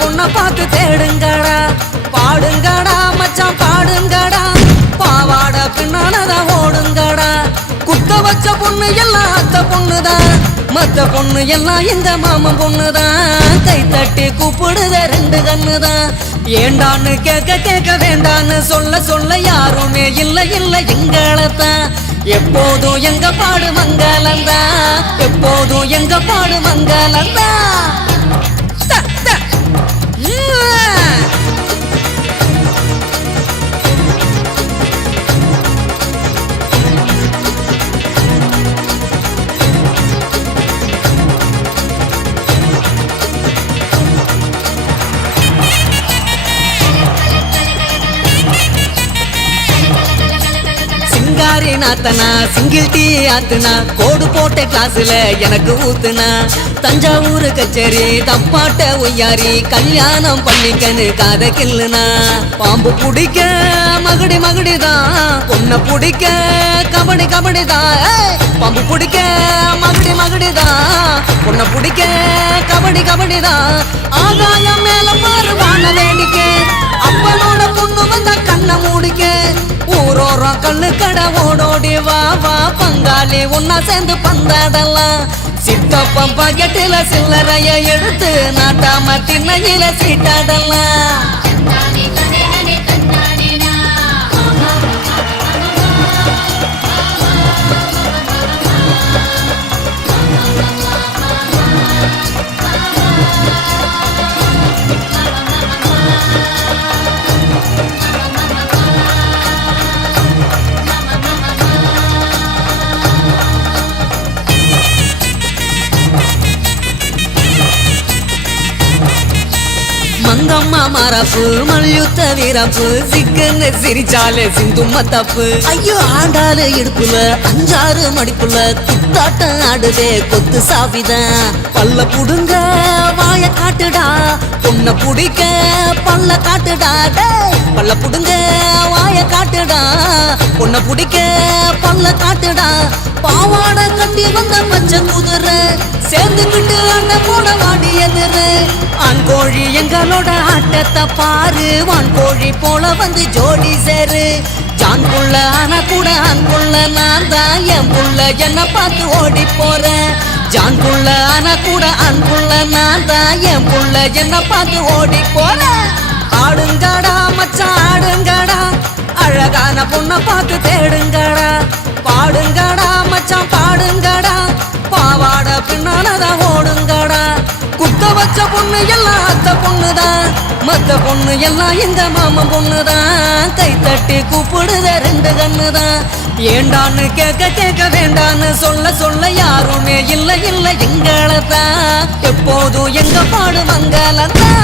பொண்ண பார்த்து தேடுங்கடா பாடுங்கடா மச்சான் பாடுங்கடா பாவாட பின்னாலதான் ஓடுங்கடா குத்த வச்ச பொண்ணு எல்லாம் அத்த பொண்ணுதான் மத்த பொண்ணு எல்லாம் எங்க மாமன் பொண்ணுதான் கை தட்டி கூப்பிடுத ரெண்டு கண்ணுதான் ஏண்டான்னு கேட்க கேட்க வேண்டான்னு சொல்ல சொல்ல யாருமே இல்ல இல்ல எங்களத்தான் எப்போதும் எங்க பாடு மங்களந்தா எப்போதும் எங்க பாடு மங்களந்தா நாத்தனா சிங்கிள் டீ ஆத்துனா கோடு போட்ட கிளாஸ்ல எனக்கு ஊத்துனா தஞ்சாவூர் கச்சேரி தப்பாட்ட ஒய்யாரி கல்யாணம் பண்ணிக்கன்னு காத கில்லுனா பாம்பு பிடிக்க மகுடி மகுடிதான் பொண்ண பிடிக்க கபடி கபடிதான் பாம்பு பிடிக்க மகுடி மகுடிதான் பொண்ண பிடிக்க கபடி கபடிதான் ஆகாயம் மேல மாறுவான வேடிக்கை அப்பனோட பொண்ணு வந்தா கண்ண மூடிக்க ஊரோரம் கண்ணு கடை ஓடோடி வா வா பங்காளி ஒன்னா சேர்ந்து பந்தாடலாம் சித்தப்பம் பாக்கெட்டில சில்லறைய எடுத்து நாட்டாம திண்ணையில சீட்டாடலாம் மங்கம்மா மரப்பு மல்யுத்த வீரப்பு சிக்கன்னு சிரிச்சாலே சிந்தும்ம தப்பு ஐயோ ஆண்டாளு இடுப்புல அஞ்சாறு மடிப்புல குத்தாட்டம் ஆடுதே கொத்து சாவிதான் பல்ல புடுங்க வாய காட்டுடா பொண்ண புடிக்க பல்ல காட்டுடா பல்ல புடுங்க வாய காட்டுடா பொண்ண புடிக்க பல்ல காட்டுடா பாவாட கட்டி வந்த பச்சை குதிரை சேர்ந்துக்கிட்டு அண்ண போட வாடி எதிரு ஆண் கோழி எங்களோட ஆட்டத்தை பாரு வான் கோழி போல வந்து ஜோடி சேரு ஜான் புள்ள ஆனா கூட ஆண் புள்ள நான் தான் என் புள்ள என்ன பார்த்து ஓடி போறேன் ஜான் புள்ள ஆனா கூட ஆண் புள்ள நான் தான் என் புள்ள என்ன பார்த்து ஓடி போறேன் ஆடுங்கடா மச்சான் ஆடுங்கடா அழகான பொண்ண பார்த்து தேடுங்கடா பாடுங்கடா மச்சான் பாடுங்கடா பாவாட பின்னாலதான் ஓடுங்கடா குத்த வச்ச பொண்ணு எல்லாம் அத்த பொண்ணுதான் மத்த பொண்ணு எல்லாம் எங்க மாமன் பொண்ணுதான் கை தட்டி கூப்பிடுத ரெண்டு கண்ணுதான் ஏண்டான்னு கேட்க கேட்க வேண்டான்னு சொல்ல சொல்ல யாருமே இல்ல இல்ல எங்களத்தான் எப்போதும் எங்க பாடு மங்களத்தான்